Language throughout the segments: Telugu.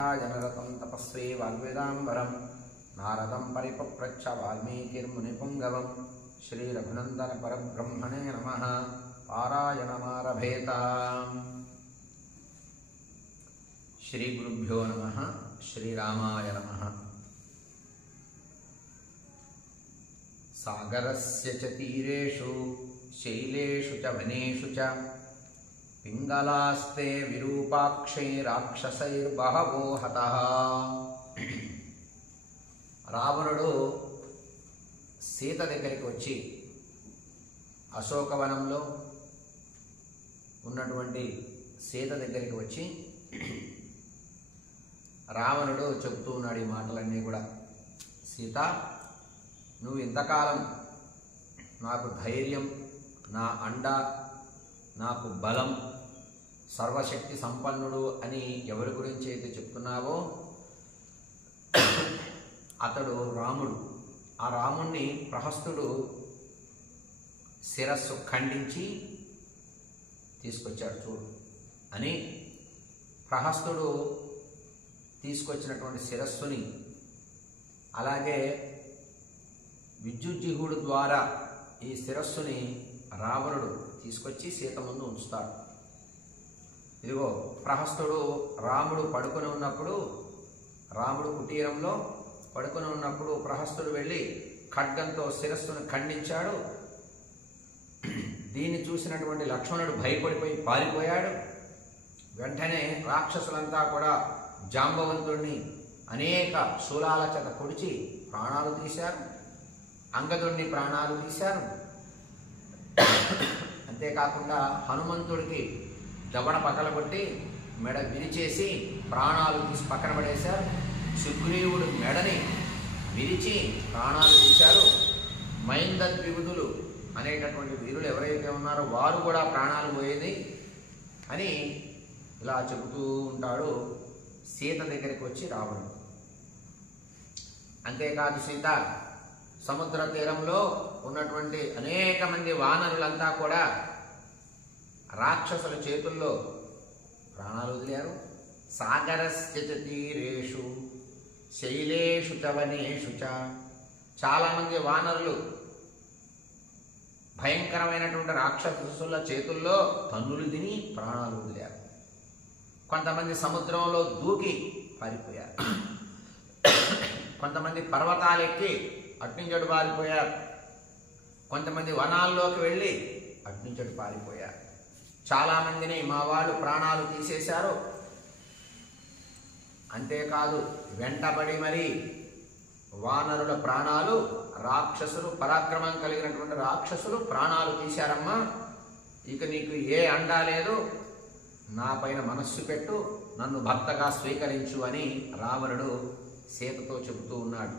जनरतं तपस्वी वाग्वेदाम्बरं नारदं परिपप्रच्छ वाल्मीकिर्मुनिपुङ्गवं श्रीरघुनन्दन परब्रह्मणे नमः। पारायणमारभेताम्। श्रीगुरुभ्यो नमः। श्रीरामाय नमः। सागरस्य च तीरेषु शैलेषु च वनेषु च पिंगलास्ते विरूपाक्षै राक्षसैर्बहवो हतः। రావణుడు సీత దగ్గరికి వచ్చి అశోకవనంలో ఉన్నటువంటి సీత దగ్గరికి వచ్చి రావణుడు చెబుతూ ఉన్నాడు ఈ మాటలన్నీ కూడా. సీత, నువ్వు ఇంతకాలం నాకు ధైర్యం, నా అండ, నాకు బలం, సర్వశక్తి సంపన్నుడు అని ఎవరి గురించి అయితే చెప్తున్నావో అతడు రాముడు. ఆ రాముణ్ణి ప్రహస్తుడు శిరస్సు ఖండించి తీసుకొచ్చాడు చూడు అని, ప్రహస్తుడు తీసుకొచ్చినటువంటి శిరస్సుని అలాగే విద్యుజ్జిహుడు ద్వారా ఈ శిరస్సుని రావణుడు తీసుకొచ్చి సీత ముందు ఉంచుతాడు. ఇదిగో ప్రహస్తుడు రాముడు పడుకొని ఉన్నప్పుడు, రాముడు కుటీరంలో పడుకొని ఉన్నప్పుడు ప్రహస్తుడు వెళ్ళి ఖడ్గంతో శిరస్సును ఖండించాడు. దీన్ని చూసినటువంటి లక్ష్మణుడు భయపడిపోయి పారిపోయాడు. వెంటనే రాక్షసులంతా కూడా జాంబవంతుడిని అనేక శూలాల చేత పొడిచి ప్రాణాలు తీశారు. అంగదుడిని ప్రాణాలు తీశారు. అంతేకాకుండా హనుమంతుడికి దవడ పగలగొట్టి మెడ విరిచేసి ప్రాణాలు తీసి పక్కన పడేశారు. సుగ్రీవుడు మెడని విరిచి ప్రాణాలు తీశారు. మైందద్విబుధులు అనేటటువంటి వీరులు ఎవరైతే ఉన్నారో వారు కూడా ప్రాణాలు పోయేది అని ఇలా చెబుతూ ఉంటాడు సీత దగ్గరికి వచ్చి రావణుడు. అంతేకాదు, సీత సముద్ర తీరంలో ఉన్నటువంటి అనేక మంది వానరులంతా కూడా రాక్షసుల చేతుల్లో ప్రాణాలు వదిలారు. సాగరస్య చ తీరేషు శైలేషు చ వనేషు చ, చాలామంది వానరులు భయంకరమైనటువంటి రాక్షసుల చేతుల్లో తన్నులు తిని ప్రాణాలు వదిలారు. కొంతమంది సముద్రంలో దూకి పారిపోయారు. కొంతమంది పర్వతాలెక్కి అట్నుంచడు పారిపోయారు. కొంతమంది వనాల్లోకి వెళ్ళి అట్నుంచడు పారిపోయారు. చాలామందిని మా వాళ్ళు ప్రాణాలు తీసేశారు. అంతేకాదు, వెంటబడి మరి వానరుల ప్రాణాలు, రాక్షసులు, పరాక్రమం కలిగినటువంటి రాక్షసులు ప్రాణాలు తీశారమ్మా. ఇక నీకు ఏ అండా లేదు, నా పైన మనస్సు పెట్టు, నన్ను భర్తగా స్వీకరించు అని రావణుడు సీతతో చెబుతూ ఉన్నాడు.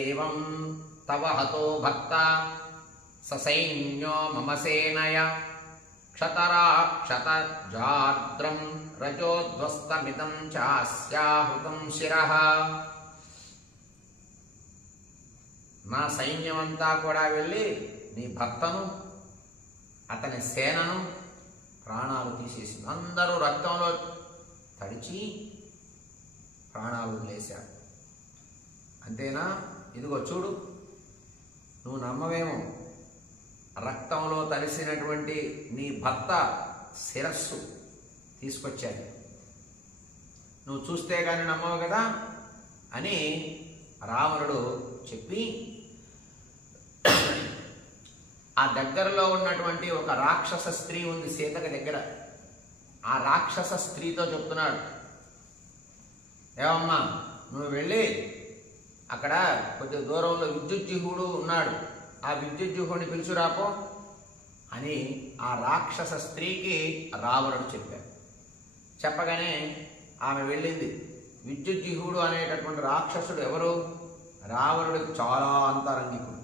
ఏవం తవ హతో భక్త ససైన్యో మమ సేనయ క్షతరాక్షతజార్ద్రం రజోధ్వస్తమిదం చాస్యాహృతం శిరః. నా సైన్యమంతా కూడా వెళ్ళి నీ భర్తను, అతని సేనను ప్రాణాలు తీసేసి అందరూ రక్తంలో తడిచి ప్రాణాలు వదిలేశాడు. అంతేనా? ఇదిగో చూడు, నువ్వు నమ్మవేమో, రక్తంలో తడిసినటువంటి నీ భర్త శిరస్సు తీసుకొచ్చాడు. నువ్వు చూస్తే కానీ నమ్మవు కదా అని రావణుడు చెప్పి, ఆ దగ్గరలో ఉన్నటువంటి ఒక రాక్షస స్త్రీ ఉంది సీతకి దగ్గర. ఆ రాక్షస స్త్రీతో చెప్తున్నాడు, ఏమమ్మా నువ్వు వెళ్ళి అక్కడ కొద్ది దూరంలో విద్యుజ్జిహుడు ఉన్నాడు, ఆ విద్యుజ్జిహుడిని పిలుచురాపో అని ఆ రాక్షస స్త్రీకి రావణుడు చెప్పాడు. చెప్పగానే ఆమె వెళ్ళింది. విద్యుజ్జిహుడు అనేటటువంటి రాక్షసుడు ఎవరు? రావణుడికి చాలా అంతరంగికుడు,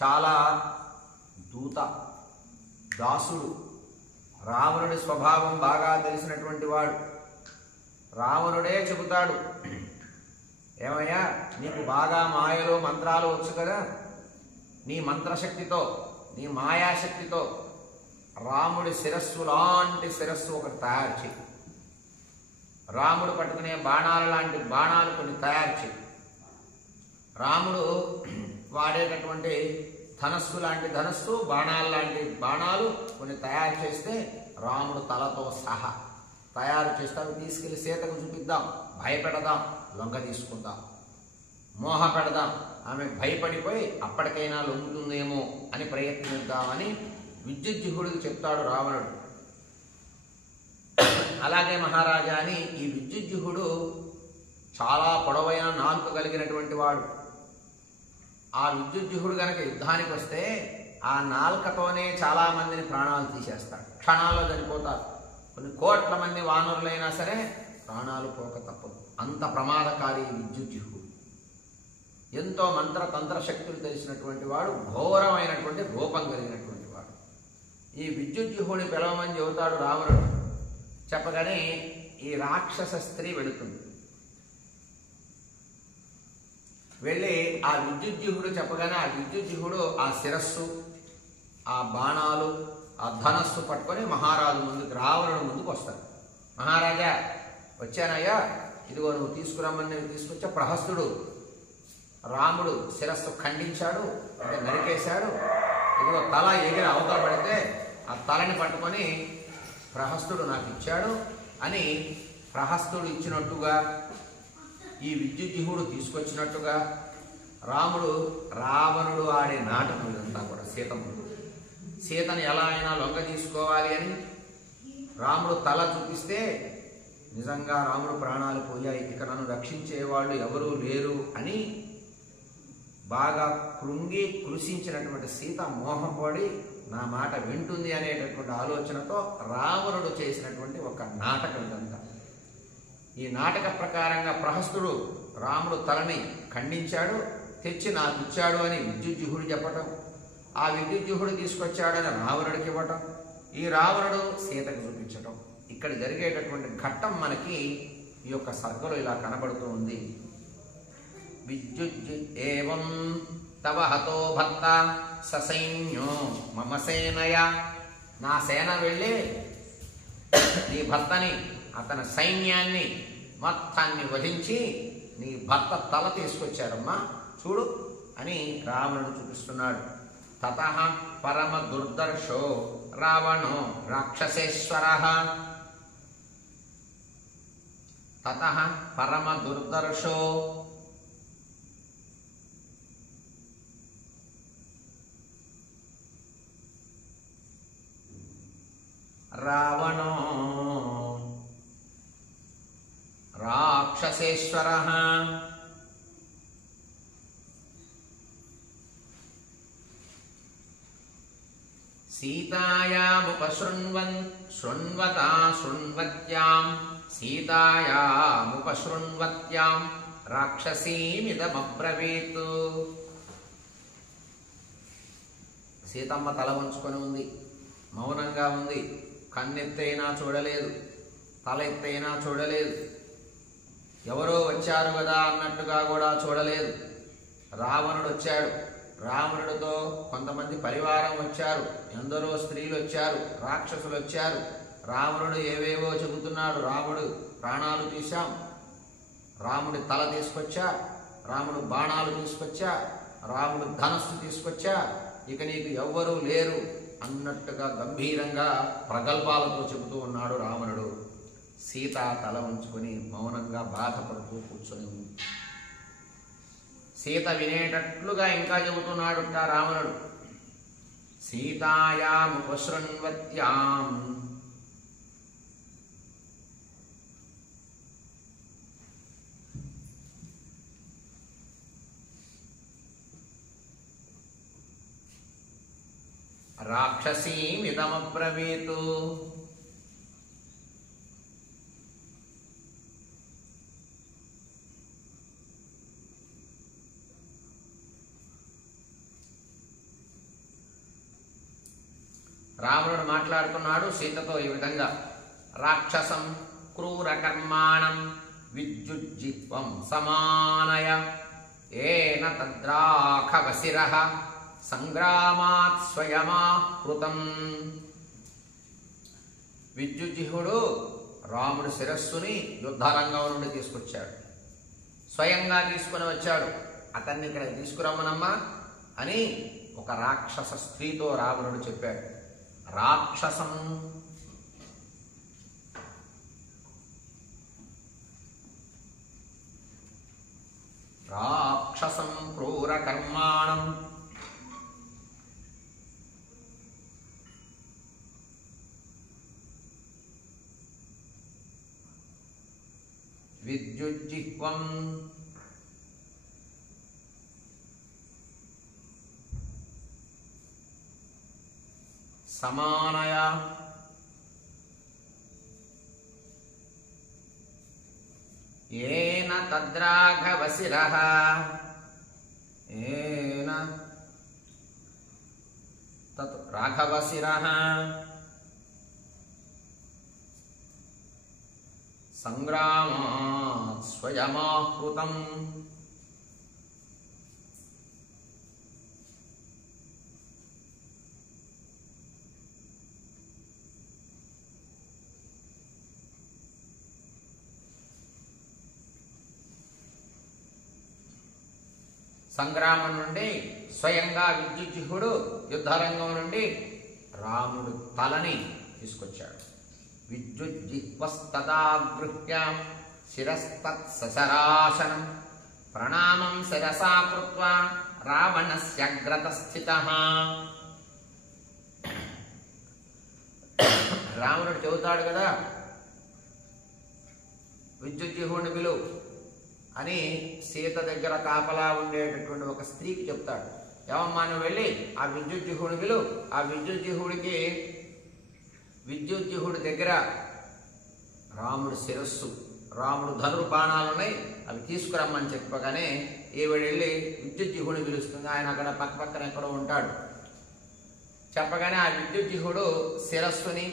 చాలా దూత, దాసుడు, రావణుడి స్వభావం బాగా తెలిసినటువంటి వాడు. రావణుడే చెబుతాడు, ఏమయ్యా నీకు బాగా మాయలు మంత్రాలు వచ్చు కదా, నీ మంత్రశక్తితో, నీ మాయాశక్తితో రాముడి శిరస్సు లాంటి శిరస్సు ఒకటి తయారు చేయి. రాముడు పట్టుకునే బాణాలు లాంటి బాణాలు కొన్ని తయారు చేయి. రాముడు వాడేటటువంటి ధనస్సు లాంటి ధనస్సు, బాణాలు లాంటి బాణాలు కొన్ని తయారు చేస్తే రాముడు తలతో సహా తయారు చేస్తాడు. తీసుకెళ్లి సీతకు చూపిద్దాం, భయపెడదాం, లొంగ తీసుకుందాం, మోహ పెడదాం, ఆమె భయపడిపోయి అప్పటికైనా లొంగుతుందేమో అని ప్రయత్నిద్దామని విద్యుజ్జిహుడికి చెప్తాడు రావణుడు. అలాగే మహారాజా అని ఈ విద్యుజ్జిహుడు చాలా పొడవైన నాలుక కలిగినటువంటి వాడు. ఆ విద్యుజ్జిహుడు గనక యుద్ధానికి వస్తే ఆ నాలుకతోనే చాలా మందిని ప్రాణాలు తీసేస్తాడు, క్షణాల్లో చనిపోతారు. కొన్ని కోట్ల మంది వానరులైనా సరే ప్రాణాలు పోక తప్పదు. అంత ప్రమాదకారి విద్యుజ్జిహుడు. ఎంతో మంత్రతంత్ర శక్తులు తెలిసినటువంటి వాడు, ఘోరమైనటువంటి రూపం కలిగినటువంటి వాడు. ఈ విద్యుజ్జిహుడిని పిలవమని చెబుతాడు రావణుడు. చెప్పగానే ఈ రాక్షస స్త్రీ వెళుతుంది. వెళ్ళి ఆ విద్యుజ్జిహుడు చెప్పగానే ఆ విద్యుజ్జిహుడు ఆ శిరస్సు, ఆ బాణాలు, ఆ ధనస్సు పట్టుకొని మహారాజు ముందుకు, రావణుడు ముందుకు వస్తాడు. మహారాజా వచ్చానయ్యా, ఇదిగో నువ్వు తీసుకురమ్మని నేను తీసుకొచ్చా. ప్రహస్తుడు రాముడు శిరస్సు ఖండించాడు, అంటే నరికేశాడు. ఇదిగో తల ఎగిరి అవతల పడితే ఆ తలని పట్టుకొని ప్రహస్తుడు నాకు ఇచ్చాడు అని ప్రహస్తుడు ఇచ్చినట్టుగా, ఈ విద్యుజ్జిహుడు తీసుకొచ్చినట్టుగా రావణుడు ఆడే నాటకం ఇదంతా కూడా. సీతను ఎలా అయినా లొంగ తీసుకోవాలి అని రాముడు తల చూపిస్తే నిజంగా రాముడు ప్రాణాలు పోయాయి, ఇక నన్ను రక్షించేవాళ్ళు ఎవరూ లేరు అని బాగా కృంగి కృషించినటువంటి సీత మోహపడి నా మాట వింటుంది అనేటటువంటి ఆలోచనతో రావణుడు చేసినటువంటి ఒక నాటకం ఇదంతా. ఈ నాటక ప్రకారంగా ప్రహస్తుడు రాముడు తలని ఖండించాడు, తెచ్చి నాకు ఇచ్చాడు అని విద్యుజ్జిహుడు చెప్పటం, ఆ విద్యుజ్జిహుడు తీసుకొచ్చాడని రావణుడికి ఇవ్వటం, ఈ రావణుడు సీతకు చూపించటం. ఇక్కడ జరిగేటటువంటి ఘట్టం మనకి ఈ యొక్క సర్గలో ఇలా కనబడుతూ ఉంది. విద్యుజ్జి ఏవం తవ హతో భర్త ససైన్యో మమ సేనయ. నా సేన వెళ్ళి నీ భర్తని, అతని సైన్యాన్ని మొత్తాన్ని వధించి నీ భర్త తల తీసుకొచ్చారమ్మా చూడు అని రావణుడు చూపిస్తున్నాడు. తతః పరమ దుర్దర్శో రావణో రాక్షసేశ్వరః. తతః పరమ దుర్దర్శో రావణో రాక్షసేశ్వరః. సీతాయాముపశృణ్వత్యాం రాక్షసీమిదమబ్రవీత్. సీతమ్మ తల వంచుకొని ఉంది, మౌనంగా ఉంది, కన్నెత్తైనా చూడలేదు, తల ఎత్తైనా చూడలేదు, ఎవరో వచ్చారు కదా అన్నట్టుగా కూడా చూడలేదు. రావణుడు వచ్చాడు, రావణుడితో కొంతమంది పరివారం వచ్చారు, ఎందరో స్త్రీలు వచ్చారు, రాక్షసులు వచ్చారు. రావణుడు ఏవేవో చెబుతున్నాడు. రాముడు ప్రాణాలు తీశాం, రాముడి తల తీసుకొచ్చా, రాముడు బాణాలు తీసుకొచ్చా, రాముడు ధనస్సు తీసుకొచ్చా, ఇక నీకు ఎవ్వరూ లేరు అన్నట్టుగా గంభీరంగా ప్రగల్భాలతో చెబుతూ ఉన్నాడు రావణుడు. సీత తల ఉంచుకొని మౌనంగా బాధపడుతూ కూర్చొని ఉంది. సీత వినేటట్లుగా ఇంకా చెబుతున్నాడు రావణుడు. సీతాయాముపశృణ్వత్యాం రాక్షసీమిదమబ్రవీత్. రావణుడు మాట్లాడుతున్నాడు సీతతో ఈ విధంగా. రాక్షసం క్రూరకర్మాణం విద్యుజ్జిత్వం సమానయ ఏన తద్రాఖవసిరః సంగ్రామాత్ స్వయమాహృతం. విద్యుజ్జిహుడు రాముడు శిరస్సుని యుద్ధరంగం నుండి తీసుకొచ్చాడు. స్వయంగా తీసుకుని వచ్చాడు. అతన్ని ఇక్కడ తీసుకురమ్మనమ్మా అని ఒక రాక్షస స్త్రీతో రావణుడు చెప్పాడు. రాక్షసం రాక్షసం క్రూర కర్మాణం విద్యుజ్జిహ్వం సమానయ ఏన తద్రాఘవశిరః ఏన తత్ రాఘవశిరః సంగ్రామాత్ స్వయమాహృతం సంగ్రామం నుండి స్వయంగా విద్యుజ్జిహుడు యుద్ధరంగం నుండి రాముడు తలని తీసుకొచ్చాడు. విద్యుజ్జిహ్వస్తదాగృహ్య శిరస్తత్సశరాసనం ప్రణామం శిరసా కృత్వా రావణస్యగ్రతస్థితః. రావణుడు చెబుతాడు కదా, విద్యుజ్జిహుడిని పిలువు అని సీత దగ్గర కాపలా ఉండేటటువంటి ఒక స్త్రీకి చెప్తాడు. ఏమమ్మా నువ్వు వెళ్ళి ఆ విద్యుజ్జిహుడిని పిలువు, ఆ విద్యుజ్జిహుడి దగ్గర రాముడు శిరస్సు, రాముడు ధనుర్బాణాలు ఉన్నాయి, అవి తీసుకురమ్మని చెప్పగానే ఈవిడ వెళ్ళి విద్యుజ్జిహుడిని పిలుస్తుంది. ఆయన అక్కడ పక్కన ఎక్కడో ఉంటాడు. చెప్పగానే ఆ విద్యుజ్జిహుడు శిరస్సుని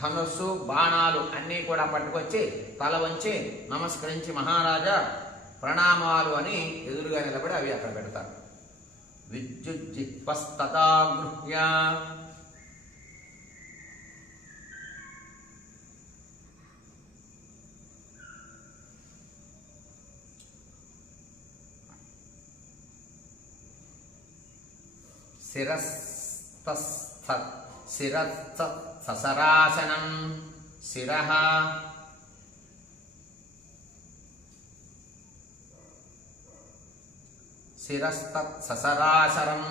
ధనుస్సు బాణాలు అన్నీ కూడా పట్టుకొచ్చి తల వంచి నమస్కరించి మహారాజా ప్రణామాలు అని ఎదురుగా నిలబడి అవి అక్కడ పెడతారు. విద్యుజ్జిహ్వస్తదాగృహ్య శిరస్తసరాసనం శిరః శిరస్తత్సరాసరం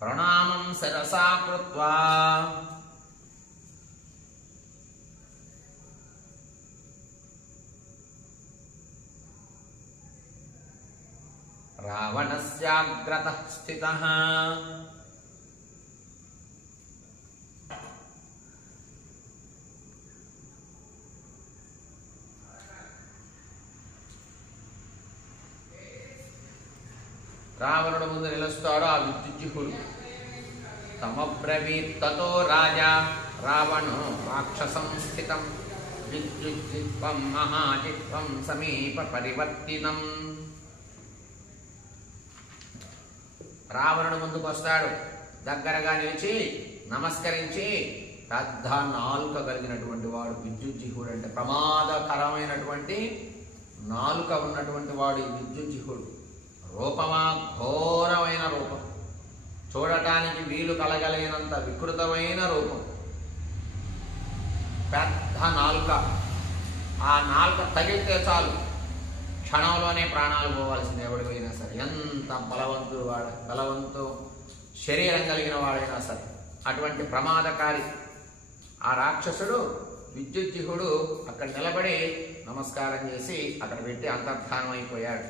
ప్రణామం శిరసా కృత్వా రావణస్యాగ్రతః స్థితః. రావణుడు ముందు నిలుస్తాడు ఆ విద్యుజ్జిహుడు. తమబ్రవీత్ తతో రాజా రావణో రాక్షసం స్థితం విద్యుజ్జిహ్వం మహాజిహ్వం సమీప పరివర్తినం. రావణుడు ముందుకు వస్తాడు. దగ్గరగా నిలిచి నమస్కరించి పెద్ద నాలుక కలిగినటువంటి వాడు విద్యుజ్జిహుడు. అంటే ప్రమాదకరమైనటువంటి నాలుక ఉన్నటువంటి వాడు ఈ విద్యుజ్జిహుడు. రూపమా ఘోరమైన రూపం, చూడటానికి వీలు కలగలేనంత వికృతమైన రూపం, పెద్ద నాలుక. ఆ నాలుక తగిలితే చాలు క్షణంలోనే ప్రాణాలు పోవాల్సింది ఎవడిపోయినా సరే, ఎంత బలవంతు శరీరం కలిగిన వాడైనా సరే. అటువంటి ప్రమాదకారి ఆ రాక్షసుడు విద్యుజ్జిహుడు అక్కడ నిలబడి నమస్కారం చేసి అక్కడ పెట్టి అంతర్ధానం అయిపోయాడు.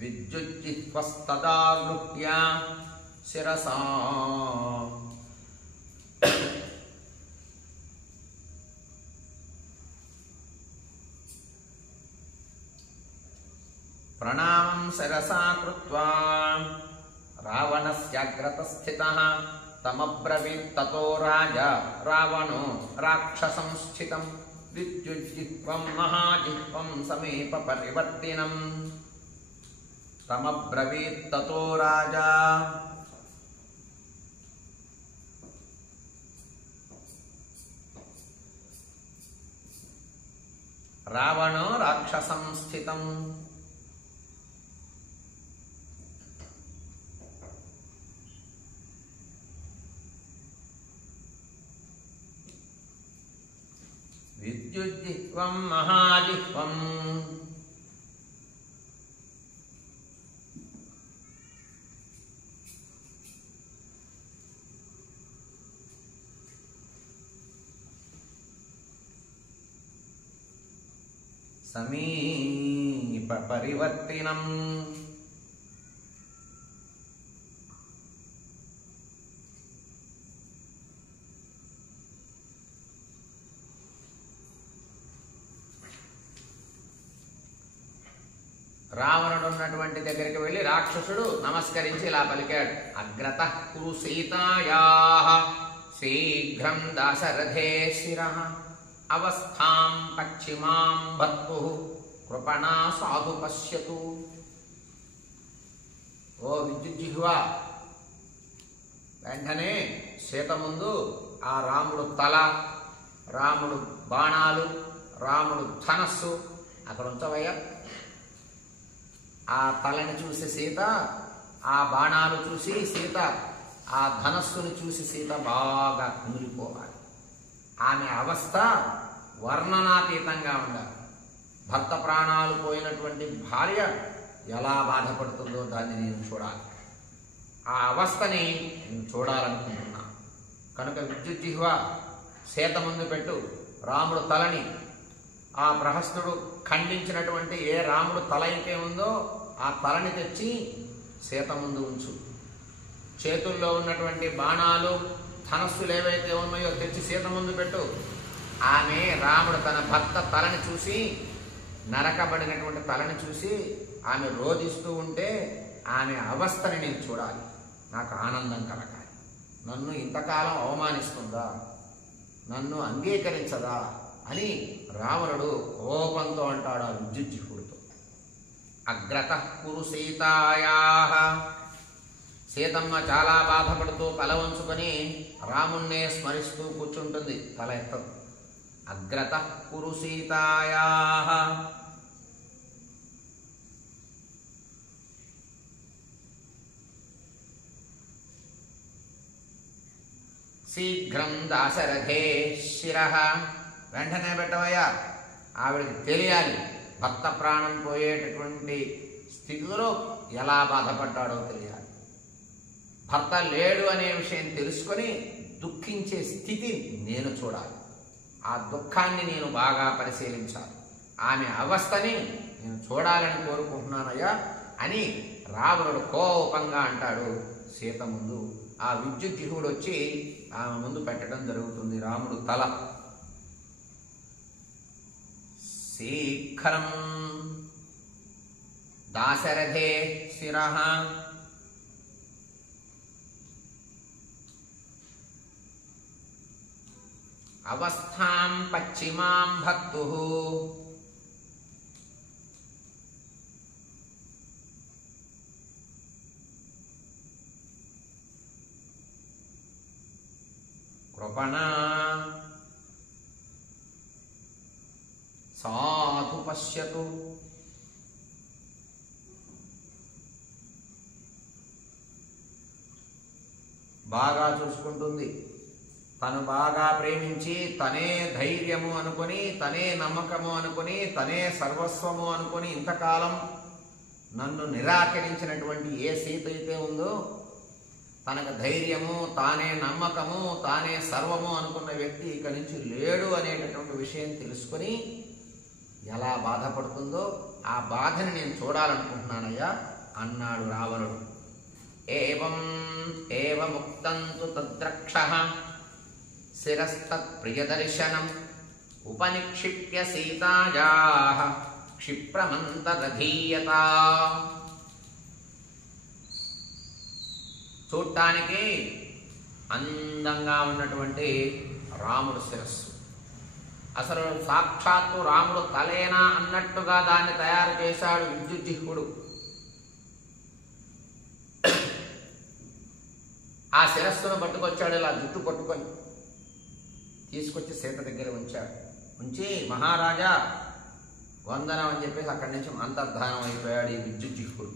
విద్యుజ్జిహ్వస్తదాగృహ్య శిరసా ప్రణామం శిరసా కృత్వా రావణస్యాగ్రతస్థితః తమబ్రవీత్ తతో రాజా రావణో రాక్షసం స్థితం విద్యుజ్జిహ్వం మహాజిహ్వం సమీప పరివర్తినం తమబ్రవీత్ తతో రాజా రావణో రాక్షసం స్థితం విద్యుజ్జిహ్వం మహాజిహ్వం సమీప పరివర్తినం రావణుడు ఉన్నటువంటి దగ్గరికి వెళ్ళి రాక్షసుడు నమస్కరించి ఇలా పలికాడు. అగ్రతః కురు సీతాయాః శీఘ్రం దాశరథే శిరః అవస్థాం పశ్చిమాం భర్తుః కృపణా సాధు పశ్యతు. ఓ విద్యుజ్జిహ్వా, వెంటనే సీత ముందు ఆ రాముడు తల, రాముడు బాణాలు, రాముడు ధనస్సు అక్కడ ఉంచవయ్యా. ఆ తలని చూసి సీత, ఆ బాణాలు చూసి సీత, ఆ ధనస్సును చూసి సీత బాగా కుమిలిపోవాలి. ఆమె అవస్థ వర్ణనాతీతంగా ఉండాలి. భర్త ప్రాణాలు పోయినటువంటి భార్య ఎలా బాధపడుతుందో దాన్ని నేను చూడాలి. ఆ అవస్థని నేను చూడాలనుకుంటున్నా. కనుక విద్యుజ్జిహ్వా సీత ముందు పెట్టు. రాముడు తలని, ఆ ప్రహస్తుడు ఖండించినటువంటి ఏ రాముడు తల అయితే ఉందో ఆ తలని తెచ్చి సీత ముందు ఉంచు. చేతుల్లో ఉన్నటువంటి బాణాలు, ధనస్సులు ఏవైతే ఉన్నాయో తెచ్చి సీత ముందు పెట్టు. ఆమె రాముడు తన భర్త తలని చూసి, నరకబడినటువంటి తలని చూసి ఆమె రోధిస్తూ ఉంటే ఆమె అవస్థని నేను చూడాలి. నాకు ఆనందం కలగాలి. నన్ను ఇంతకాలం అవమానిస్తుందా, నన్ను అంగీకరించదా అని రావణుడు కోపంతో అంటాడు ఆ విద్యుజ్జిహ్వుడితో. అగ్రతః కురు సీతాయాః. సీతమ్మ చాలా బాధపడుతూ తల వంచుకొని రాముణ్ణే స్మరిస్తూ కూర్చుంటుంది, తల ఎత్తదు. అగ్రతః కురు సీతాయాః. శీఘ్రం దాశరథే శిరః. వెంటనే పెట్టవయ్యా, ఆవిడకి తెలియాలి భర్త ప్రాణం పోయేటటువంటి స్థితిలో ఎలా బాధపడ్డాడో తెలియాలి. భర్త లేడు అనే విషయం తెలుసుకొని దుఃఖించే స్థితి నేను చూడాలి. ఆ దుఃఖాన్ని నేను బాగా పరిశీలించాలి. ఆమె అవస్థని నేను చూడాలని కోరుకుంటున్నానయ్యా అని రావణుడు కోపంగా అంటాడు సీత ముందు. ఆ విద్యుజ్జిహ్వుడు వచ్చి ఆమె ముందు పెట్టడం జరుగుతుంది రాముడు తల. శీఘ్రం దాశరథే శిరః. అవస్థాం పశ్చిమాం భక్తుః. కృపణా సాధు పశ్యతు. బాగా చూసుకుంటుంది. తను బాగా ప్రేమించి తనే ధైర్యము అనుకుని, తనే నమ్మకము అనుకుని, తనే సర్వస్వము అనుకుని ఇంతకాలం నన్ను నిరాకరించినటువంటి ఏ సీత అయితే ఉందో, తనకు ధైర్యము, తానే నమ్మకము, తానే సర్వము అనుకున్న వ్యక్తి ఇక నుంచి లేడు అనేటటువంటి విషయం తెలుసుకొని ఎలా బాధపడుతుందో ఆ బాధని నేను చూడాలనుకుంటున్నానయ్యా అన్నాడు రావణుడు. ఏవముక్తం తు తద్రక్షః శిరస్తత్ ప్రియదర్శనం ఉపనిక్షిప్య సీతాయాః క్షిప్రమంతదధీయత. చూడటానికి అందంగా ఉన్నటువంటి రాముడు శిరస్సు, అసలు సాక్షాత్తు రాముడు తలేనా అన్నట్టుగా దాన్ని తయారు చేశాడు విద్యుజ్జిహ్వుడు. ఆ శిరస్సును పట్టుకొచ్చాడు, ఇలా జుట్టు పట్టుకొని తీసుకొచ్చి సీత దగ్గర ఉంచాడు. ఉంచి మహారాజా వందనం అని చెప్పేసి అక్కడి నుంచి అంతర్ధానం అయిపోయాడు ఈ విద్యుజ్జిహ్వుడు.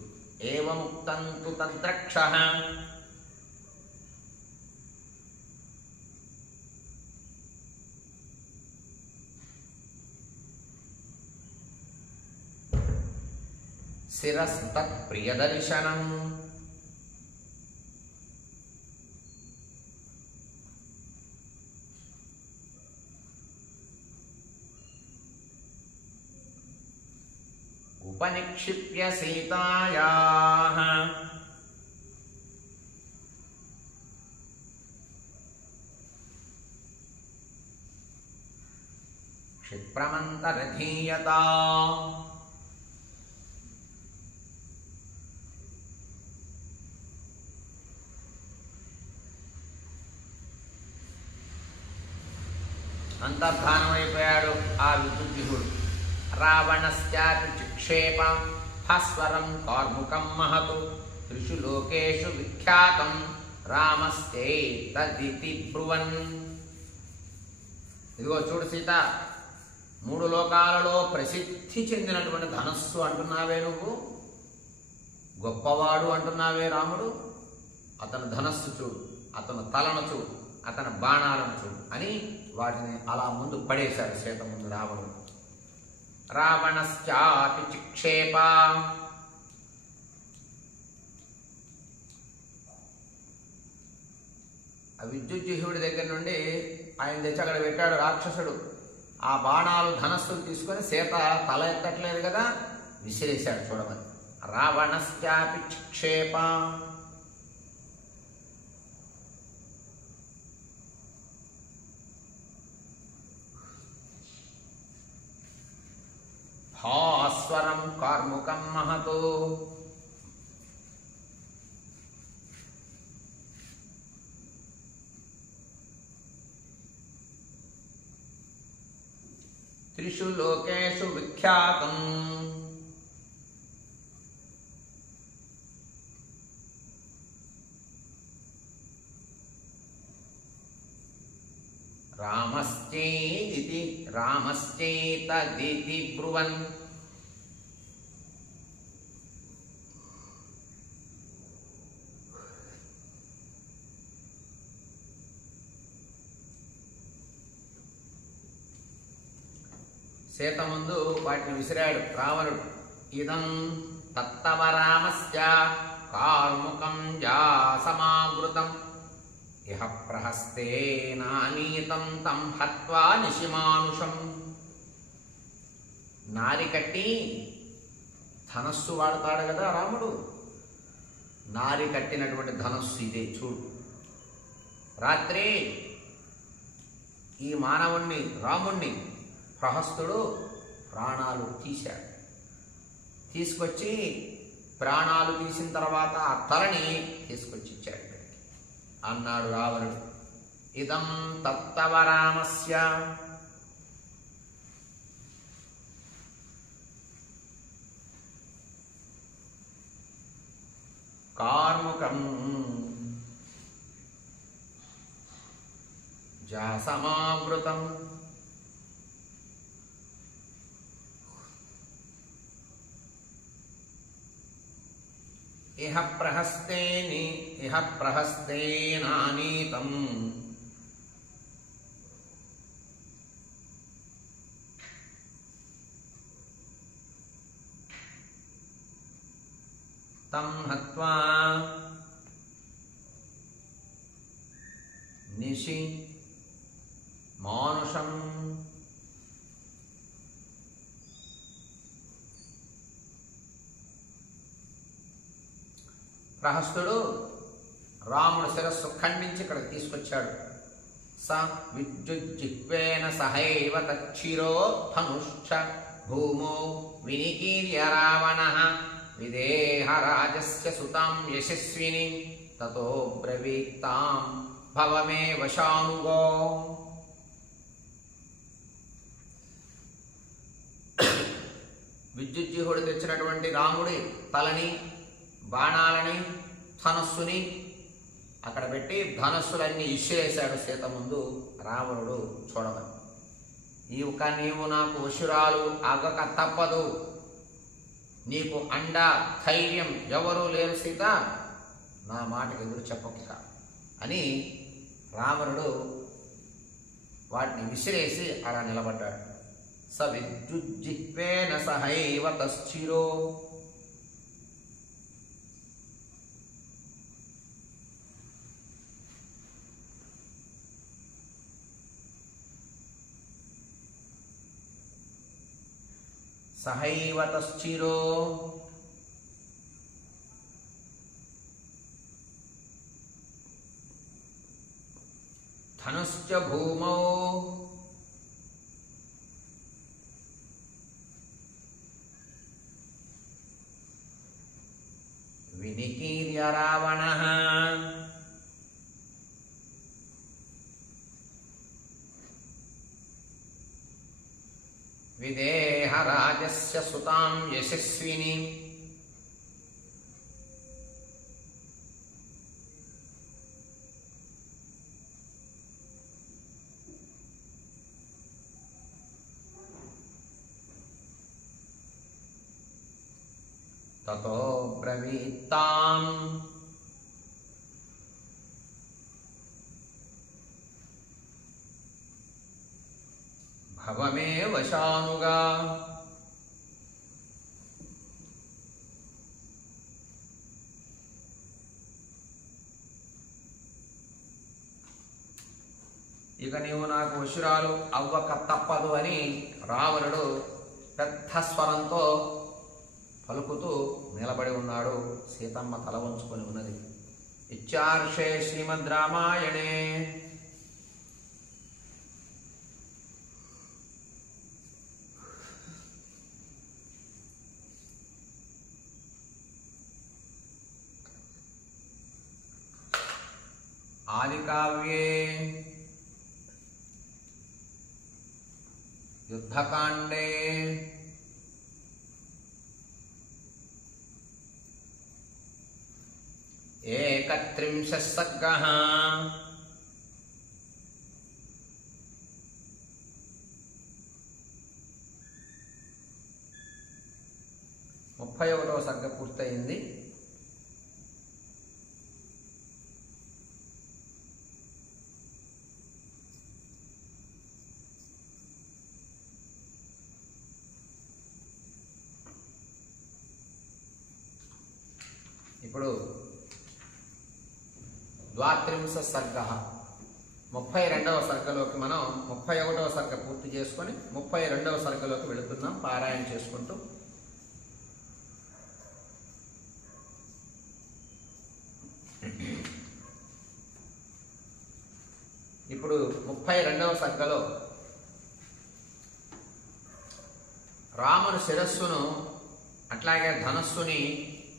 ఏవముక్తంతు తద్రక్షః శిరస్తత్ ప్రియదర్శనం. ఉపనిక్షిప్య సీతాయాః క్షిప్రమంతరధీయతా. అంతర్ధానమైపోయాడు ఆ విద్యుజ్జిహుడు. రావణస్యాపి చిక్షేప భాస్వరం కార్ముకం మహతు త్రిషు లోకేషు విఖ్యాతం రామస్తేతదితి బ్రువన్. ఇదిగో చూడు సీత, 3 లోకాలలో ప్రసిద్ధి చెందినటువంటి ధనస్సు అంటున్నావే నువ్వు, గొప్పవాడు అంటున్నావే రాముడు, అతను ధనస్సు చూడు, అతను తలను చూడు, అతని బాణాలను చూడు అని వాటిని అలా ముందు పడేశాడు సీత ముందు రావణుడు. రావణశ్చాపి చిక్షేప, ఆ విద్యుజ్జిహ్వుడి దగ్గర నుండి ఆయన తెచ్చి అక్కడ పెట్టాడు రాక్షసుడు. ఆ బాణాలు ధనస్సులు తీసుకొని సీత తల ఎత్తట్లేదు కదా, విసిరేశాడు చూడమని. రావణశ్చాపి చిక్షేప. భాస్వరం కార్ముకం మహతో, త్రిషు లోకేషు విఖ్యాతం. రామశ్చేతదితి బ్రువన్. సీత ముందు వాటిని విసిరాడు రావణుడు. ఇదం తత్తవ రామస్య కార్ముకం జాసమావృతం ఇహ ప్రహస్తేనానీతం తం హత్వా నిశిమానుషం. నారి కట్టి ధనస్సు వాడతాడు కదా రాముడు, నారి కట్టినటువంటి ధనస్సు ఇదే చూడు. రాత్రి ఈ మానవుణ్ణి రాముణ్ణి ప్రహస్తుడు ప్రాణాలు తీశాడు. తీసుకొచ్చి ప్రాణాలు తీసిన తర్వాత ఆ తలని తీసుకొచ్చి ఇచ్చాడు అన్నాడు రావణుడు. ఇదం తత్తవ రామస్య కార్ముకం జాసమావృతం. ఇహ ప్రహస్తేనానీతం తం హత్వా నిశి మానుషం. ప్రహస్తుడు రాముడు శిరస్సు ఖండించి ఇక్కడ తీసుకొచ్చాడు. స విద్యుజ్జిహ్వేన సహైవ తచ్చిరో ధనుశ్చ భూమో వినికీర్య రావణః విదేహ రాజస్య సుతాం యశస్విని తతో బ్రవీత్తాం భవమే వశానుగో. విద్యుజ్జిహుడు తెచ్చినటువంటి రాముడి తలని, బాణాలని, ధనస్సుని అక్కడ పెట్టి ధనస్సులన్నీ ఇసిరేశాడు సీత ముందు రావణుడు చూడమని. నీవు నాకు వశురాలు ఆగక తప్పదు, నీకు అండ ధైర్యం ఎవరూ లేరు సీత, నా మాటకు ఎదురు చెప్పక అని రావణుడు వాటిని విసిరేసి అలా నిలబడ్డాడు. స విద్యుజ్జిహ్వేన సహైవ తశ్చిరో సహైవ తశ్చిరో ధనుశ్చ భూమౌ వినికీర్య రావణః విదేహ రాజస్య సుతాం యశస్విని తతో బ్రవీత్తాం భవమే వశానుగా ఇక నీవు నాకు వశురాలు అవ్వక తప్పదు అని రావణుడు పెద్ద స్వరంతో పలుకుతూ నిలబడి ఉన్నాడు. సీతమ్మ తల వంచుకొని ఉన్నది. ఇత్యార్షే శ్రీమద్ రామాయణే ఆదికావ్యే యుద్ధకాండే ఏకత్రింశः సర్గः ముప్పై 31వ సర్గ పూర్తయింది. ఇప్పుడు 32వ సర్గ 32వ సర్గలోకి మనం 31వ సర్గ పూర్తి చేసుకొని 32వ సర్గలోకి వెళుతున్నాం పారాయణ చేసుకుంటూ. ఇప్పుడు 32వ సర్గలో రాముని శిరస్సును అట్లాగే ధనస్సుని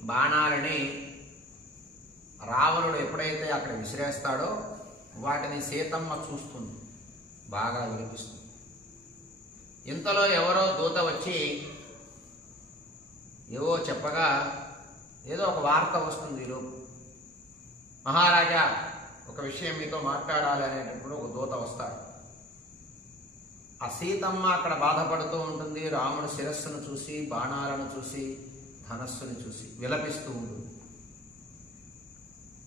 బాణాలని రావణుడు ఎప్పుడైతే అక్కడ విసిరేస్తాడో వాటిని సీతమ్మ చూస్తుంది, బాగా వినిపిస్తుంది. ఇంతలో ఎవరో దూత వచ్చి ఏవో చెప్పగా ఏదో ఒక వార్త వస్తుంది. మహారాజా ఒక విషయం మీతో మాట్లాడాలి అనేటప్పుడు ఒక దూత వస్తాడు. ఆ సీతమ్మ అక్కడ బాధపడుతూ ఉంటుంది. రాముడు శిరస్సును చూసి, బాణాలను చూసి, ధనస్సును చూసి విలపిస్తూ ఉంటుంది.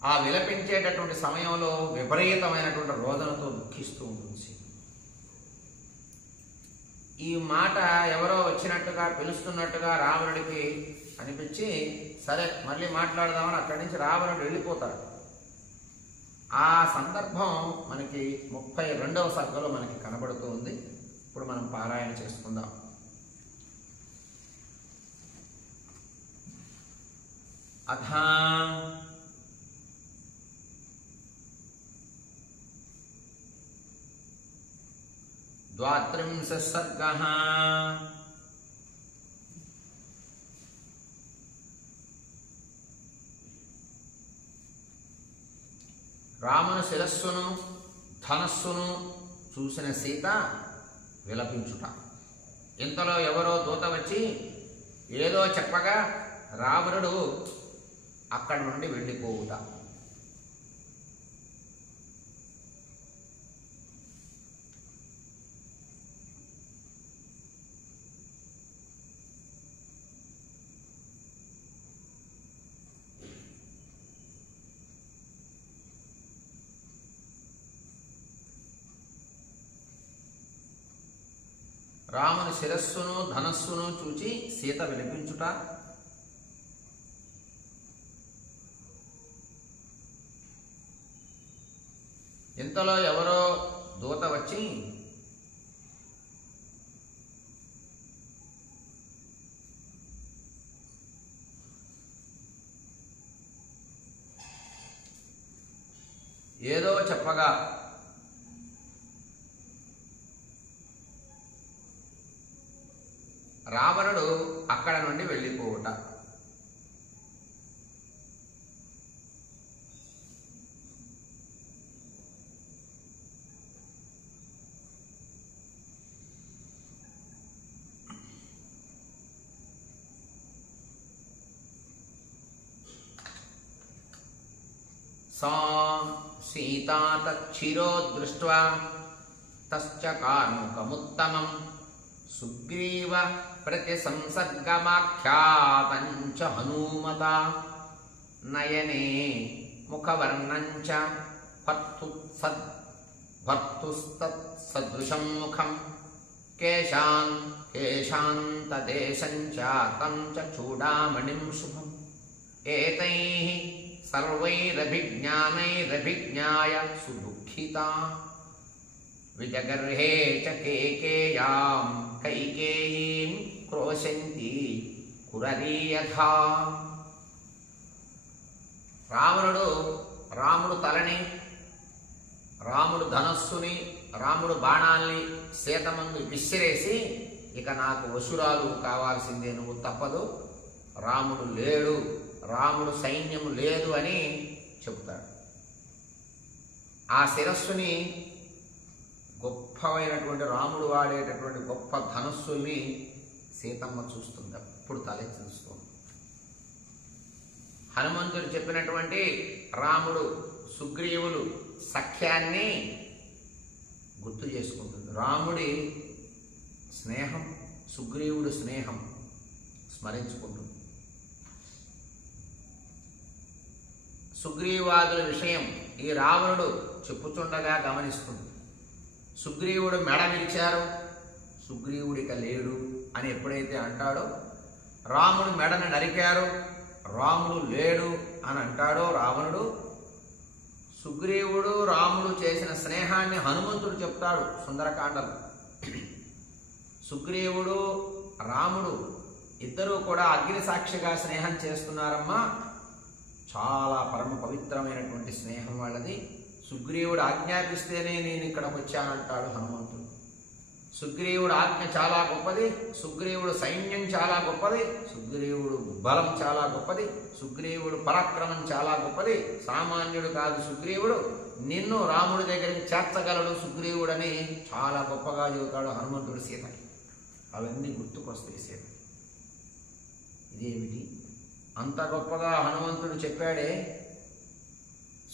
ఆ విలపించేటటువంటి సమయంలో విపరీతమైనటువంటి రోదనతో దుఃఖిస్తూ ఉంటుంది. ఈ మాట ఎవరో వచ్చినట్టుగా పిలుస్తున్నట్టుగా రావణుడికి అనిపించి సరే మళ్ళీ మాట్లాడదామని అక్కడి నుంచి రావణుడు వెళ్ళిపోతాడు. ఆ సందర్భం మనకి 32వ సర్గలో మనకి కనబడుతూ ఉంది. ఇప్పుడు మనం పారాయణ చేసుకుందాం. అథా ద్వాత్రింశः సర్గः రాముని శిరస్సును ధనస్సును చూసిన సీత విలపించుట. ఇంతలో ఎవరో దూత వచ్చి ఏదో చెప్పగా రావణుడు అక్కడి నుండి వెళ్ళిపోవుట. రాముని శిరస్సును ధనస్సును చూచి సీత విలిపించుట. ఇంతలో ఎవరో దూత వచ్చి ఏదో చెప్పగా రావణుడు అక్కడ నుండి వెళ్ళిపోవుట. సా సీతా తచ్చిరో దృష్ట్వా తశ్చకార్ముకముత్తమం సుగ్రీవ ప్రతిసంసర్గమాఖ్యాతంచ హనుమత నయనే ముఖవర్ణంచ భర్తుస్తత్సదృశం ముఖం కేశాంతదేశంచ తం చ చూడామణిం శుభం ఏతైః సర్వైరభిజ్ఞానైరభిజ్ఞాయ సుదుఃఖితా విజగర్హే చ కేకేయాం కైకేయీం క్రోశంతి కురరీయథా. రాముడు తలని, రాముడు ధనస్సుని, రాముడు బాణాల్ని సీతమందు విసిరేసి, ఇక నాకు వశురాలు కావాల్సిందే, నువ్వు తప్పదు, రాముడు లేడు, రాముడు సైన్యము లేదు అని చెబుతాడు. ఆ శిరస్సుని గొప్పమైనటువంటి రాముడు వాడేటటువంటి గొప్ప ధనస్సుల్ని సీతమ్మ చూస్తుంది, అప్పుడు తలెత్తిస్తుంది. హనుమంతుడు చెప్పినటువంటి రాముడు సుగ్రీవులు సఖ్యాన్ని గుర్తు చేసుకుంటుంది. రాముడి స్నేహం, సుగ్రీవుడి స్నేహం స్మరించుకుంటుంది. సుగ్రీవాదుల విషయం ఈ రావణుడు చెప్పుచుండగా గమనిస్తుంది. సుగ్రీవుడు మెడ విరిచారు, సుగ్రీవుడిక లేడు అని ఎప్పుడైతే అంటాడో, రాముడు మెడను నరికారు, రాముడు లేడు అని అంటాడో రావణుడు, సుగ్రీవుడు రాముడు చేసిన స్నేహాన్ని హనుమంతుడు చెప్తాడు సుందరకాండలో. సుగ్రీవుడు రాముడు ఇద్దరూ కూడా అగ్ని సాక్షిగా స్నేహం చేస్తున్నారమ్మా, చాలా పరమ పవిత్రమైనటువంటి స్నేహం వాళ్ళది. సుగ్రీవుడు ఆజ్ఞాపిస్తేనే నేను ఇక్కడికి వచ్చానంటాడు హనుమంతుడు. సుగ్రీవుడు ఆజ్ఞ చాలా గొప్పది, సుగ్రీవుడు సైన్యం చాలా గొప్పది, సుగ్రీవుడు బలం చాలా గొప్పది, సుగ్రీవుడు పరాక్రమం చాలా గొప్పది, సామాన్యుడు కాదు సుగ్రీవుడు, నిన్ను రాముడి దగ్గరికి చేర్చగలడు సుగ్రీవుడని చాలా గొప్పగా చెబుతాడు హనుమంతుడు సీతకి. అవన్నీ గుర్తుకొస్తాయి సీత. ఇదేమిటి అంత గొప్పగా హనుమంతుడు చెప్పాడే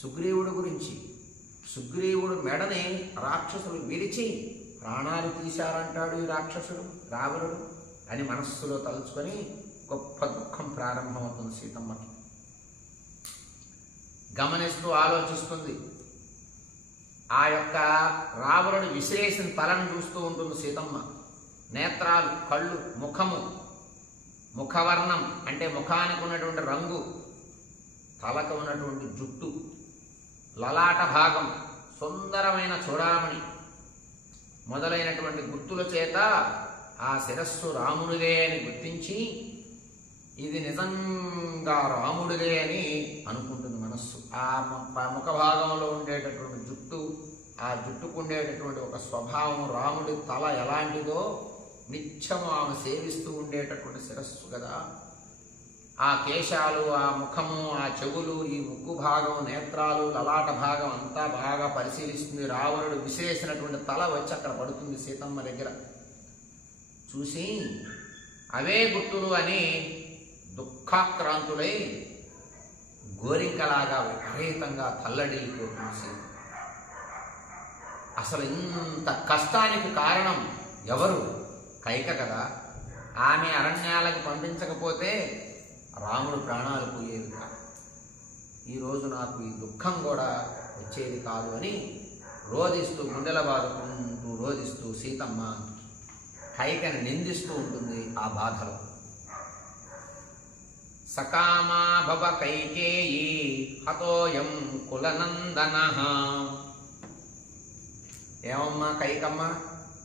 సుగ్రీవుడు గురించి. సుగ్రీవుడు మెడని రాక్షసులు విరిచి ప్రాణాలు తీశారంటాడు ఈ రాక్షసుడు రావణుడు అని మనస్సులో తలుచుకొని గొప్ప దుఃఖం ప్రారంభమవుతుంది సీతమ్మకి. గమనిస్తూ ఆలోచిస్తుంది. ఆ యొక్క రావణుడు విసిరేసిన తలను చూస్తూ ఉంటుంది సీతమ్మ. నేత్రాలు, కళ్ళు, ముఖము, ముఖవర్ణం అంటే ముఖానికి ఉన్నటువంటి రంగు, తలకు ఉన్నటువంటి జుట్టు, లలాట భాగం, సుందరమైన చూడామణి మొదలైనటువంటి గుర్తుల చేత ఆ శిరస్సు రాముడిదే అని గుర్తించి ఇది నిజంగా రాముడిదే అని అనుకుంటుంది మనస్సు. ఆ ముఖ భాగంలో ఉండేటటువంటి జుట్టు, ఆ జుట్టుకు ఉండేటటువంటి ఒక స్వభావం, రాముడి తల ఎలాంటిదో నిత్యము ఆమె సేవిస్తూ ఉండేటటువంటి శిరస్సు కదా. ఆ కేశాలు, ఆ ముఖము, ఆ చెవులు, ఈ ముక్కు భాగం, నేత్రాలు, లలాట భాగం అంతా బాగా పరిశీలిస్తుంది. రావణుడు విసిరేసినటువంటి తల వచ్చి అక్కడ పడుతుంది సీతమ్మ దగ్గర. చూసి అవే గుర్తులు అని దుఃఖాక్రాంతులై గోరింకలాగా విపరీతంగా తల్లడిల్లిపోతుంది సీత. అసలు ఇంత కష్టానికి కారణం ఎవరు? కైక కదా. ఆమె అరణ్యాలకు పంపించకపోతే రాముడు ప్రాణాలు పోయేవి కాదు, ఈరోజు నాకు ఈ దుఃఖం కూడా వచ్చేది కాదు అని రోధిస్తూ, గుండెల బాదుకుంటూ రోధిస్తూ సీతమ్మ కైకని నిందిస్తూ ఉంటుంది ఆ బాధలో. సకామా భవ కైకేయీ హతోయం కులనందనః. ఏమమ్మా కైకమ్మ,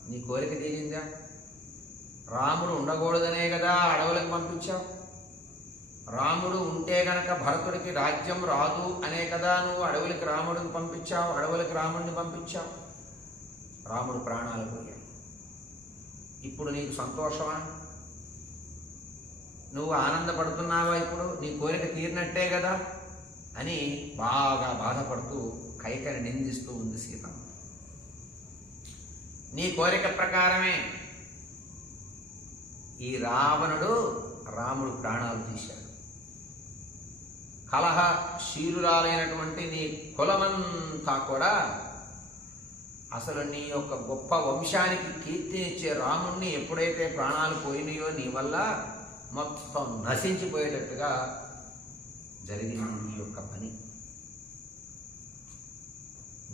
నీ కోరిక తీరిందా? రాముడు ఉండకూడదనే కదా అడవులకు పంపించావు. రాముడు ఉంటే గనక భరతుడికి రాజ్యం రాదు అనే కదా నువ్వు అడవులకి రాముడిని పంపించావు, అడవులకి రాముడిని పంపించావు. రాముడు ప్రాణాలు పోయాయి. ఇప్పుడు నీకు సంతోషమా? నువ్వు ఆనందపడుతున్నావా? ఇప్పుడు నీ కోరిక తీరినట్టే కదా అని బాగా బాధపడుతూ కైకని నిందిస్తూ ఉంది సీత. నీ కోరిక ప్రకారమే ఈ రావణుడు రాముడు ప్రాణాలు తీశాడు. కలహశీలురాలైనటువంటి నీ కులమంతా కూడా అసలు నీ యొక్క గొప్ప వంశానికి కీర్తినిచ్చే రాముణ్ణి ఎప్పుడైతే ప్రాణాలు పోయినాయో నీ వల్ల మొత్తం నశించిపోయేటట్టుగా జరిగింది నీ యొక్క పని.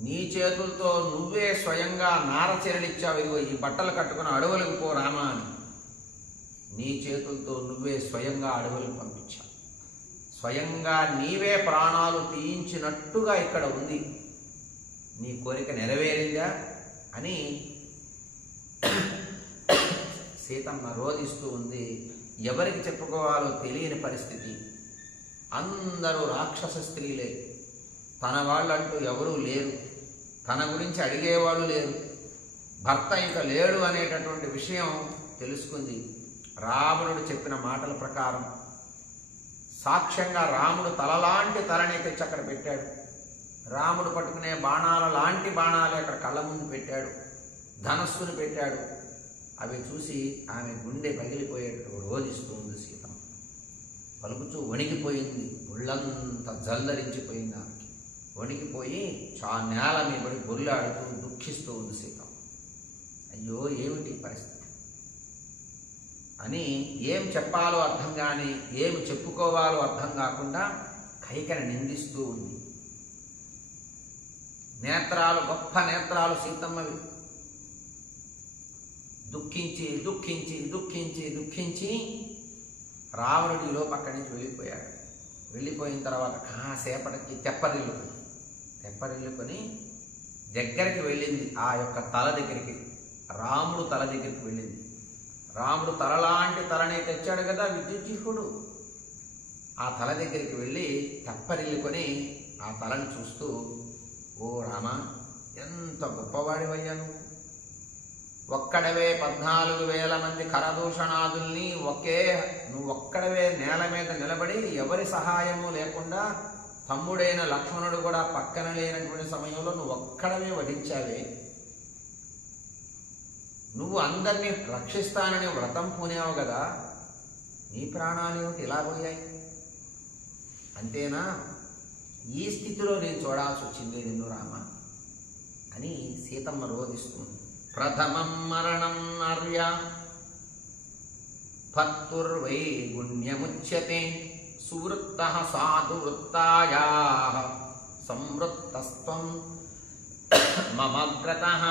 నీ చేతులతో నువ్వే స్వయంగా నారచరణిచ్చావు. ఇదిగో ఈ బట్టలు కట్టుకుని అడవులకు పో రామా అని నీ చేతులతో నువ్వే స్వయంగా అడవులకు పంపించావు. స్వయంగా నీవే ప్రాణాలు తీయించినట్టుగా ఇక్కడ ఉంది. నీ కోరిక నెరవేరిందా అని సీతమ్మ రోధిస్తూ ఉంది. ఎవరికి చెప్పుకోవాలో తెలియని పరిస్థితి. అందరూ రాక్షస స్త్రీలే, తన వాళ్ళంటూ ఎవరూ లేరు, తన గురించి అడిగేవాళ్ళు లేరు. భర్త ఇక లేడు అనేటటువంటి విషయం తెలుసుకుంది. రావణుడు చెప్పిన మాటల ప్రకారం సాక్ష్యంగా రాముడు తలలాంటి తలని తెచ్చి అక్కడ పెట్టాడు. రాముడు పట్టుకునే బాణాల లాంటి బాణాలు అక్కడ కళ్ళ ముందు పెట్టాడు. ధనస్సును పెట్టాడు. అవి చూసి ఆమె గుండె పగిలిపోయేట్టు రోధిస్తూ ఉంది సీత. పలుకుచూ వణికిపోయింది, ఒళ్ళంతా జల్దరించిపోయింది. ఆమెకి వణికిపోయి నేల మీద పడి బొర్లాడుతూ దుఃఖిస్తూ ఉంది సీత. అయ్యో ఏమిటి పరిస్థితి అని ఏం చెప్పాలో అర్థం కాని, ఏమి చెప్పుకోవాలో అర్థం కాకుండా కైకని నిందిస్తూ ఉంది. నేత్రాలు గొప్ప నేత్రాలు సీతమ్మవి. దుఃఖించి దుఃఖించి దుఃఖించి దుఃఖించి రావణుడిలో పక్కడి నుంచి వెళ్ళిపోయాడు. వెళ్ళిపోయిన తర్వాత కాసేపటికి తెప్పరిల్లుకొని దగ్గరికి వెళ్ళింది. ఆ యొక్క తల దగ్గరికి, రాముడు తల దగ్గరికి వెళ్ళింది. రాముడు తలలాంటి తలని తెచ్చాడు కదా విద్యుజ్జిహ్వుడు. ఆ తల దగ్గరికి వెళ్ళి తెప్పరిల్లుకొని ఆ తలని చూస్తూ, ఓ రామ, ఎంత గొప్పవాడివయ్యాను. ఒక్కడవే 14,000 మంది కరదూషణాదుల్ని నువ్వు ఒక్కడవే నేల మీద నిలబడి ఎవరి సహాయము లేకుండా, తమ్ముడైన లక్ష్మణుడు కూడా పక్కన లేనటువంటి సమయంలో నువ్వు ఒక్కడవే వధించావే. నువ్వు అందరినీ రక్షిస్తానని వ్రతం పూనావు కదా, నీ ప్రాణాలు ఇలా పోయాయి. అంతేనా? ఈ స్థితిలో నేను చూడాల్సి వచ్చింది నిన్ను రామ అని సీతమ్మ రోధిస్తుంది. ప్రథమం మరణం నార్య భర్తుర్వై గుణ్యముచ్యతే సువృత్తః సాధువృత్తాయాః సంవృత్తస్త్వం మమగ్రతః.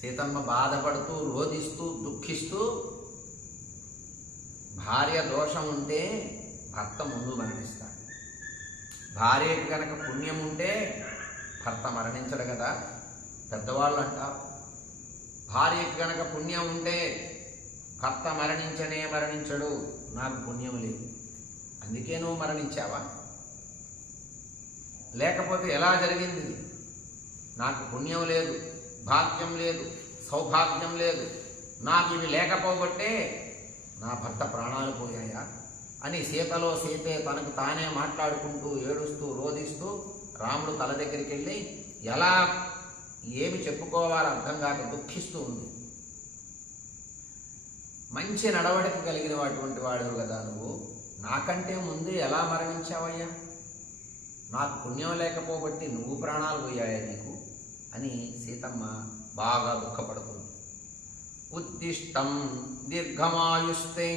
సీతమ్మ బాధపడుతూ రోధిస్తూ దుఃఖిస్తూ, భార్య దోషం ఉంటే భర్త ముందు మరణిస్తాడు. భార్యకి కనుక పుణ్యం ఉంటే భర్త మరణించడు కదా పెద్దవాళ్ళు అంటారు. భార్యకి కనుక పుణ్యం ఉంటే భర్త మరణించడు. నాకు పుణ్యం లేదు, అందుకే నువ్వు మరణించావా? లేకపోతే ఎలా జరిగింది? నాకు పుణ్యం లేదు, భాగ్యం లేదు, సౌభాగ్యం లేదు, నాకు ఇవి లేకపోబట్టే నా భర్త ప్రాణాలు పోయాయా అని సీతలో సీతే తనకు తానే మాట్లాడుకుంటూ ఏడుస్తూ రోధిస్తూ రాముడు తల దగ్గరికి వెళ్ళి ఏమి చెప్పుకోవాలో అర్థం కాక దుఃఖిస్తూ ఉంది. మంచి నడవడిక కలిగిన అటువంటి వాడు కదా నువ్వు, నాకంటే ముందు ఎలా మరణించావయ్యా? నాకు పుణ్యం లేకపోబట్టి నువ్వు ప్రాణాలు పోయాయా నీకు అని సీతమ్మ బాగా దుఃఖపడుతుంది. ఉద్దిష్టం దీర్ఘమాయుస్తే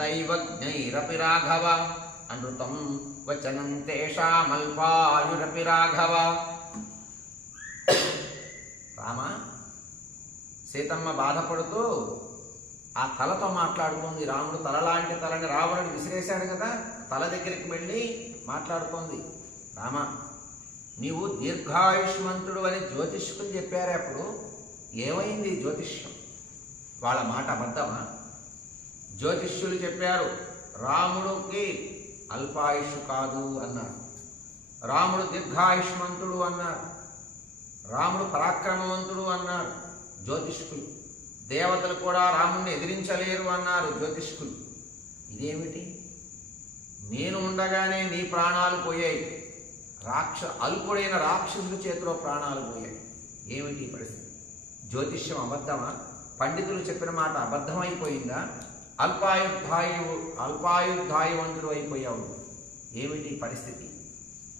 దైవజ్ఞైరపి రాఘవ అనృతం వచనం తేషామల్పాయురపి రాఘవ. రామ, సీతమ్మ బాధపడుతూ ఆ తలతో మాట్లాడుతోంది. రాముడు తలలాంటి తలని రావణుడు విసిరేశాడు కదా, తల దగ్గరికి వెళ్ళి మాట్లాడుతోంది. రామ, నీవు దీర్ఘాయుష్మంతుడు అని జ్యోతిష్కులు చెప్పారు. అప్పుడు ఏమైంది జ్యోతిష్యం? వాళ్ళ మాట అబద్ధమా? జ్యోతిష్యులు చెప్పారు రాముడికి అల్పాయుష్ కాదు అన్నారు, రాముడు దీర్ఘాయుష్మంతుడు అన్నారు, రాముడు పరాక్రమవంతుడు అన్నారు జ్యోతిష్కులు. దేవతలు కూడా రాముడిని ఎదిరించలేరు అన్నారు జ్యోతిష్కులు. ఇదేమిటి? నేను ఉండగానే నీ ప్రాణాలు పోయాయి, అల్పుడైన రాక్షసుడి చేతిలో ప్రాణాలు పోయాయి. ఏమిటి పరిస్థితి? జ్యోతిష్యం అబద్ధమా? పండితులు చెప్పిన మాట అబద్ధమైపోయిందా? అల్పాయుర్ధాయువంతుడు అయిపోయావు, ఏమిటి పరిస్థితి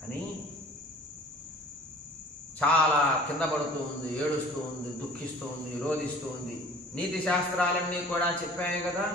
అని చాలా కింద పడుతూ ఉంది, ఏడుస్తూ ఉంది, దుఃఖిస్తూ ఉంది, రోధిస్తూ ఉంది. నీతి శాస్త్రాలన్నీ కూడా చెప్పాను కదా,